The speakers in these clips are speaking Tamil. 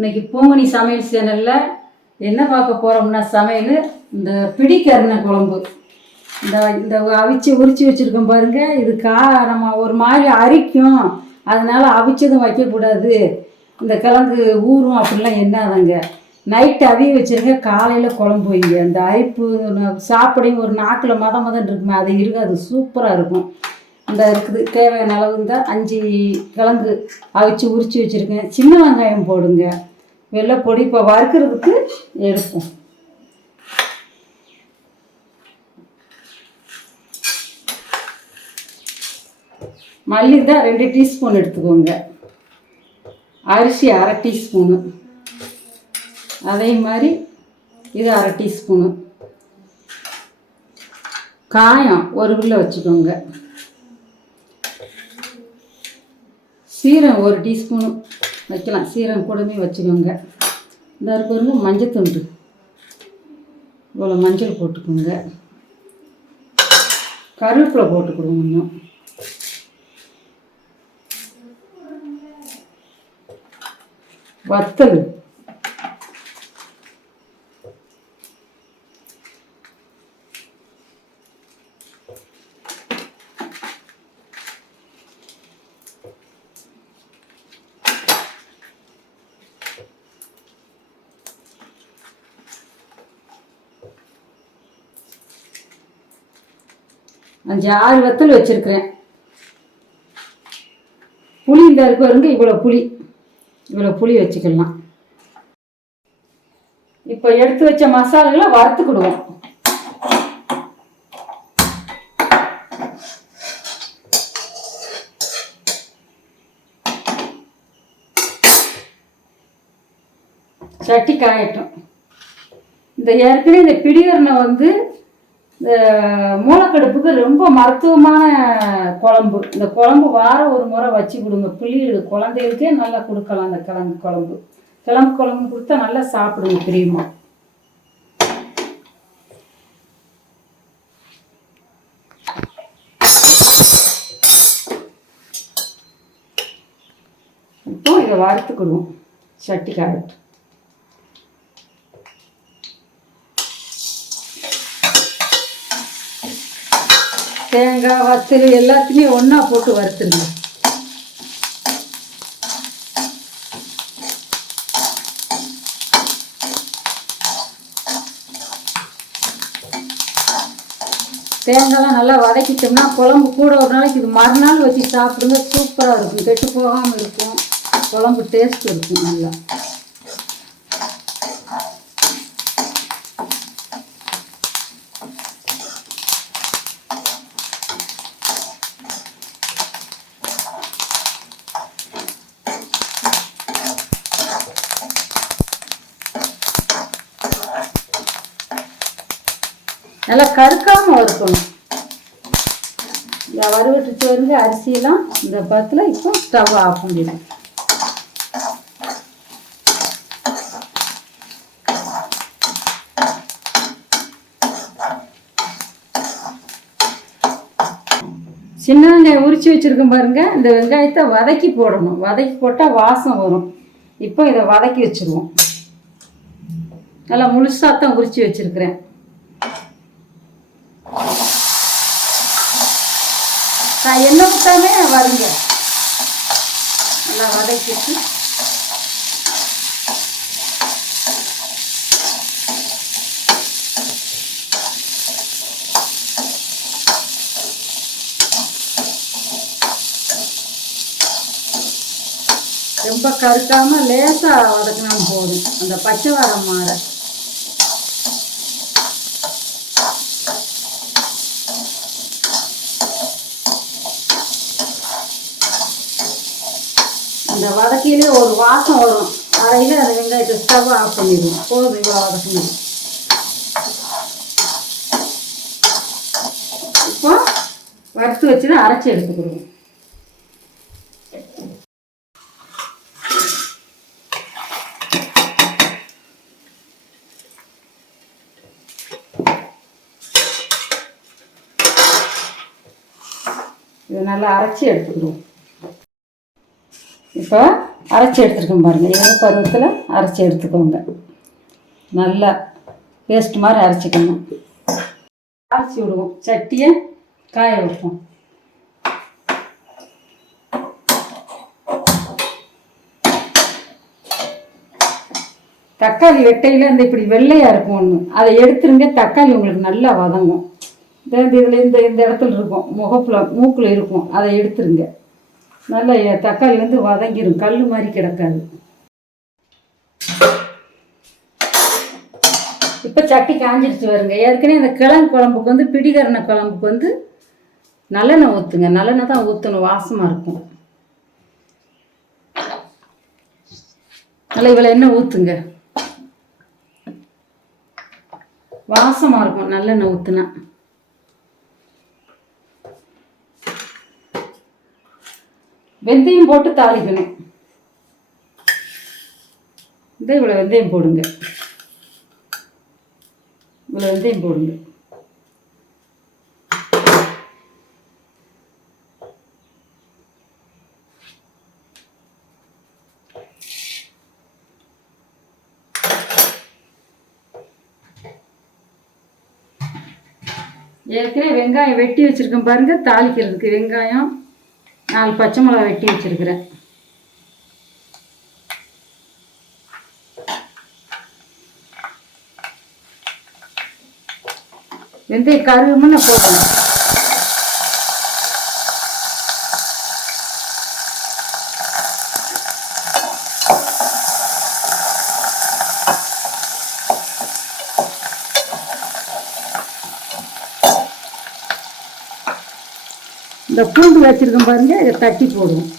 இன்னைக்கு பூங்கனி சமையல் சேனலில் என்ன பார்க்க போகிறோம்னா சமையல் இந்த பிடிக்கரணை குழம்பு. இந்த இந்த அவிச்சு உரிச்சு வச்சுருக்கோம் பாருங்கள். இது நம்ம ஒரு மாதிரி அரிக்கும், அதனால் அவிச்சதும் வைக்கக்கூடாது. இந்த கிழங்கு ஊறும் அப்படிலாம் என்னாதங்க. நைட்டு அவிய வச்சுருங்க, காலையில் குழம்பு வைங்க. இந்த அரிப்பு சாப்பிடையும் ஒரு நாக்கில் மதம் இருக்குமே, அது இருக்காது, சூப்பராக இருக்கும். இந்த இருக்குது தேவையான அளவு இந்த 5 கிழங்கு அவிச்சு உரிச்சு வச்சுருக்கேன். சின்ன வெங்காயம் போடுங்க, வெள்ளைப்பொடி இப்போ வறுக்கிறதுக்கு எடுப்போம். மல்லி தான் 2 டீஸ்பூன் எடுத்துக்கோங்க. அரிசி 1/2 டீஸ்பூனு, அதே மாதிரி இது 1/2 டீஸ்பூனு. காயம் 1 கிலோ வச்சுக்கோங்க. சீரகம் 1 டீஸ்பூனு வைக்கலாம், சீரகம் கூடவே வச்சுக்கோங்க. இந்த இருக்கிறவங்க மஞ்சத்தூண்டு, இவ்வளோ மஞ்சள் போட்டுக்கோங்க. கருவேப்பிலை போட்டுக்கணும் இன்னும். வத்தல், அஞ்சு 6 வத்தல் வச்சிருக்கிறேன். புளி இந்த இருக்கு பாருங்க, இவ்வளோ புளி வச்சுக்கலாம். இப்போ எடுத்து வச்ச மசாலாகளை வறுத்துக்கிடுவோம். சட்டி காயட்டும். இந்த ஏற்கனவே இந்த பிடிகரணை இந்த மூலக்கடுப்புக்கு ரொம்ப மருத்துவமான குழம்பு. இந்த குழம்பு வாரம் ஒரு முறை வச்சு கொடுங்க பிள்ளைகளுக்கு, குழந்தைகளுக்கே நல்லா கொடுக்கலாம். அந்த கிழங்கு குழம்பு கொடுத்தா நல்லா சாப்பிடுங்க பிரியமா. இப்போ இதை வறுத்துக்கிடுவோம். சட்டி காயட்டும். தேங்காய் வத்தல் எல்லாத்தையுமே ஒன்றா போட்டு வறுத்துருங்க. தேங்காய்லாம் நல்லா வதக்கிட்டோம்னா குழம்பு கூட ஒரு நாளைக்கு இது மறுநாள் வச்சு சாப்பிடுங்க, சூப்பராக இருக்கும். கெட்டு போகாமல் இருக்கும், குழம்பு டேஸ்ட் இருக்கும் நல்லா. நல்லா கருக்காமல் வறுக்கணும். இந்த வறுவட்டு சேர்ந்து அரிசியெல்லாம் இந்த பத்தில் இப்போ ஸ்டவ் ஆஃப் பண்ணிடும். சின்ன வெங்காயம் உரிச்சு வச்சுருக்கோம் பாருங்க. இந்த வெங்காயத்தை வதக்கி போடணும், வதக்கி போட்டால் வாசம் வரும். இப்போ இதை வதக்கி வச்சுருவோம். நல்லா முழுசாக தான் உரிச்சு வச்சுருக்கிறேன். எண்ணெய் விட்டாமே வருங்க. நல்லா வதக்கிட்டு ரொம்ப கருக்காம லேசா வதக்கினா போதும், அந்த பச்சை வாரம் மாற. இந்த வதக்கிலே ஒரு வாசம் வரும். அரையில் அந்த வெங்காயத்தை ஸ்டவ் ஆஃப் பண்ணிடுவோம். போதும், இவ்வளோ வதக்கணும். இப்போ வறுத்து வச்சுட்டு அரைச்சி எடுத்துக்கிடுவோம். இதை நல்லா அரைச்சி எடுத்துக்கிடுவோம். இப்போ அரைச்சி எடுத்துருக்கோம் பாருங்கள். இந்த பருவத்தில் அரைச்சி எடுத்துக்கோங்க. நல்லா பேஸ்ட் மாதிரி அரைச்சிக்கணும். அரைச்சி விடுவோம். சட்டியை காய வைப்போம். தக்காளி வெட்டையில் இந்த இப்படி வெள்ளையாக இருக்கும் ஒன்று, அதை எடுத்துருங்க. தக்காளி உங்களுக்கு நல்லா வதங்கும். இதில் இந்த இந்த இடத்துல இருக்கும், மூக்கில் இருக்கும், அதை எடுத்துருங்க. நல்லா தக்காளி வந்து வதங்கிடும், கல் மாதிரி கிடக்காது. இப்போ சட்டி காஞ்சிடுச்சு வருங்க. ஏற்கனவே இந்த கிழங்கு குழம்புக்கு வந்து பிடிகரண குழம்புக்கு வந்து நல்லெண்ணெய் ஊற்றுங்க. நல்லெண்ணெய் தான் ஊற்றணும், வாசமாக இருக்கும். நல்லா இவ்வளோ எண்ணெய் ஊற்றுங்க, வாசமாக இருக்கும் நல்லெண்ணெய் ஊற்றுனா. வெந்தயம் போட்டு தாளிக்கணும். இவ்வளோ வெந்தயம் போடுங்க, இவ்வளோ வெந்தயம் போடுங்க. ஏற்கனவே வெங்காயம் வெட்டி வச்சுருக்கேன் பாருங்கள். தாளிக்கிறதுக்கு வெங்காயம் 4 பச்சை மிளகா வெட்டி வச்சுருக்கிறேன். வெந்தயம் கருகுமுன்னு போடணும். இந்த பூண்டு வச்சிருக்கோம் பாருங்க, இதை தட்டி போடுவோம்.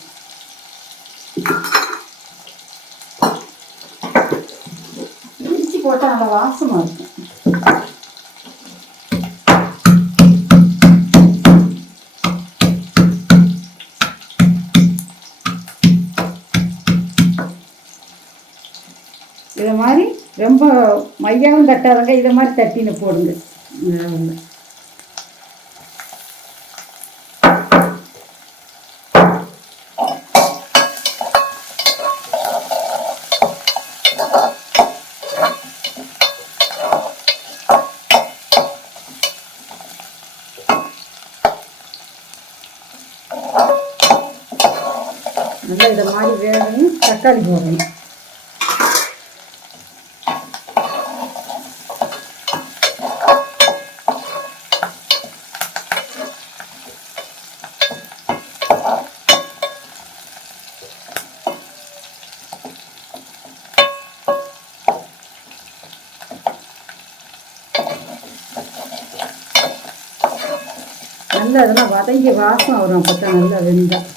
இஞ்சி போட்டால் நல்லா வாசமாக இருக்கும். இதை மாதிரி ரொம்ப மையாவும் தட்டாதங்க, இதை மாதிரி தட்டின்னு போடுங்க. நல்லா இதை மாதிரி வேகணும். தக்காளி போடணும். நல்லா அதெல்லாம் வதங்கி வாசம் வரும். அப்போ தான் நல்லா வெந்தால்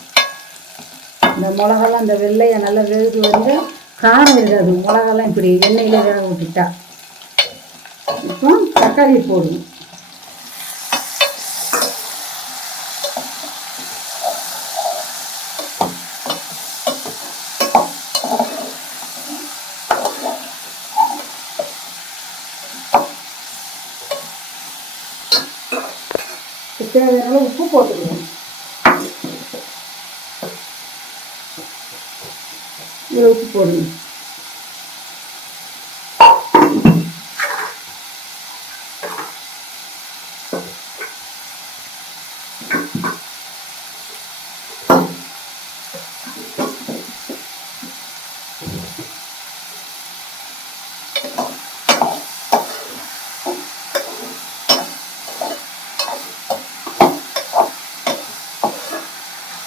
இந்த மிளகாலாம் அந்த வெள்ளையை நல்லா வேகு வந்து காரம் இருக்காது. மிளகாலாம் இப்படி எண்ணெயிலே வேக விட்டுட்டா. இப்போ தக்காளி போடணும். தேவையான உப்பு போட்டுக்கணும். இதில் உப்பு போடணும்.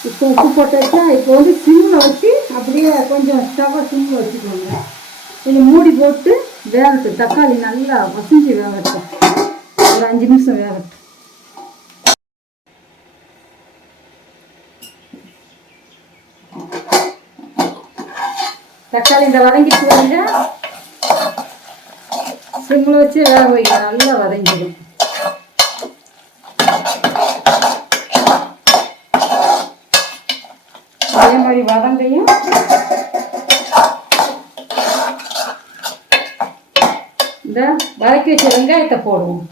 இப்போ உப்பு போட்டாச்சா, இப்போ வந்து சிம்மில் வச்சு அப்படியே கொஞ்சம் ஸ்டவ்வை சிம்மில் வச்சுக்கோங்க. கொஞ்சம் மூடி போட்டு வேகட்டும். தக்காளி நல்லா மசிஞ்சு வேகட்டும். ஒரு 5 நிமிஷம் வேகட்டும். தக்காளி இந்த வதங்கிட்டு வருங்க. சிம்மில் வச்சு வேக வைங்க, நல்லா வதங்கிடும். அதே மாதிரி வதங்கையும் இந்த வதக்கி வச்ச வெங்காயத்தை போடுவோம்.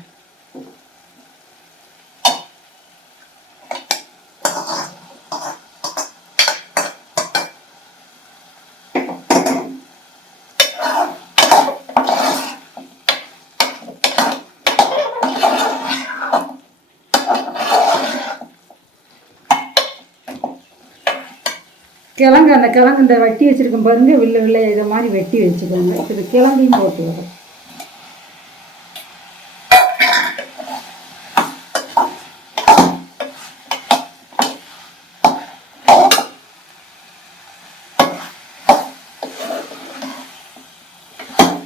அந்த கிழங்கு இந்த வெட்டி வச்சுருக்கோம் பாருங்க, வில்ல வில்ல இதை மாதிரி வெட்டி வச்சுக்கோங்க. இது கிழங்கையும் போட்டு வரும்.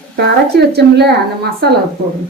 இப்போ அரைச்சி வச்சோம்ல அந்த மசாலா போடும்.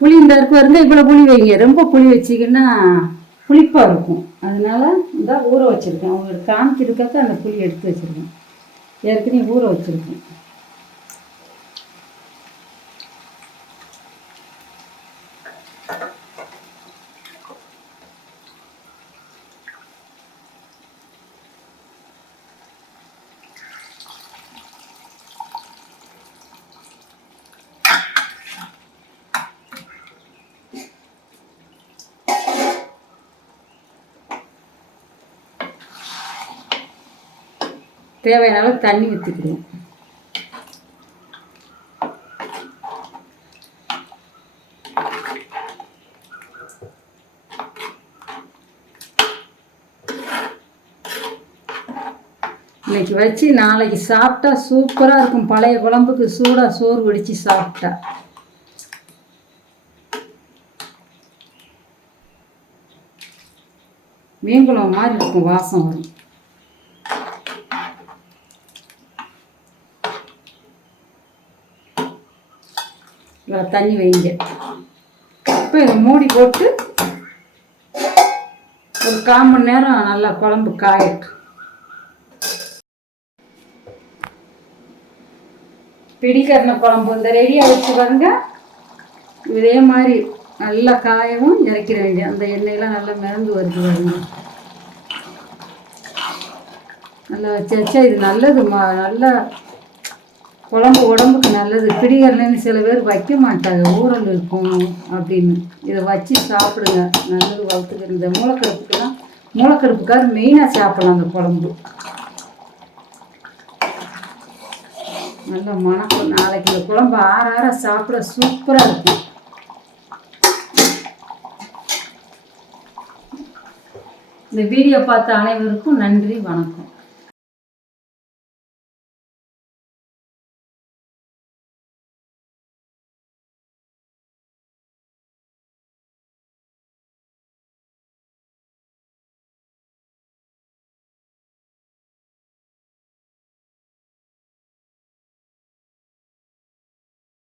புளி இந்த இருக்கு வருங்க, இவ்வளோ புளி வைங்க. ரொம்ப புளி வச்சிங்கன்னா புளிப்பாக இருக்கும். அதனால இந்த ஊற வச்சுருக்கேன். உங்களுக்கு காமிக்கிறதுக்காக அந்த புளி எடுத்து வச்சுருக்கேன். ஏற்கனவே ஊற வச்சுருக்கேன். தேவையான அளவு தண்ணி ஊற்றிக்கிடுவோம். இன்னைக்கு வச்சு நாளைக்கு சாப்பிட்டா சூப்பராக இருக்கும். பழைய குழம்புக்கு சூடாக சோறு வடித்து சாப்பிட்டா மீன் குழம்பு மாதிரி இருக்கும், வாசம் வரும். தண்ணி வைங்க. இப்போ இதை மூடி போட்டு ஒரு 1/4 மணி நேரம் நல்லா குழம்பு காயட்டும். பிடிக்கரண குழம்பு இந்த ரெடியாக வச்சு பாருங்க. இதே மாதிரி நல்லா காயவும் இறக்கிற வேண்டிய அந்த எண்ணெயெல்லாம் நல்லா மிதந்து வருது பாருங்க. நல்லா வச்சா இது நல்லது. நல்லா குழம்பு உடம்புக்கு நல்லது. பிடிக்கரணன்னு சில பேர் வைக்க மாட்டாங்க, ஊறல் இருக்கும் அப்படின்னு. இதை வச்சு சாப்பிடுங்க, நல்லது. வளர்த்துக்க இந்த மூளைக்கடுப்புக்கெல்லாம், மூளைக்கடுப்புக்கார் மெயினாக சாப்பிடலாம் அந்த குழம்பு. நல்லா மணக்கும். நாளைக்கு இந்த குழம்பு ஆற சாப்பிட சூப்பராக இருக்கும். இந்த வீடியோ பார்த்த அனைவருக்கும் நன்றி, வணக்கம்.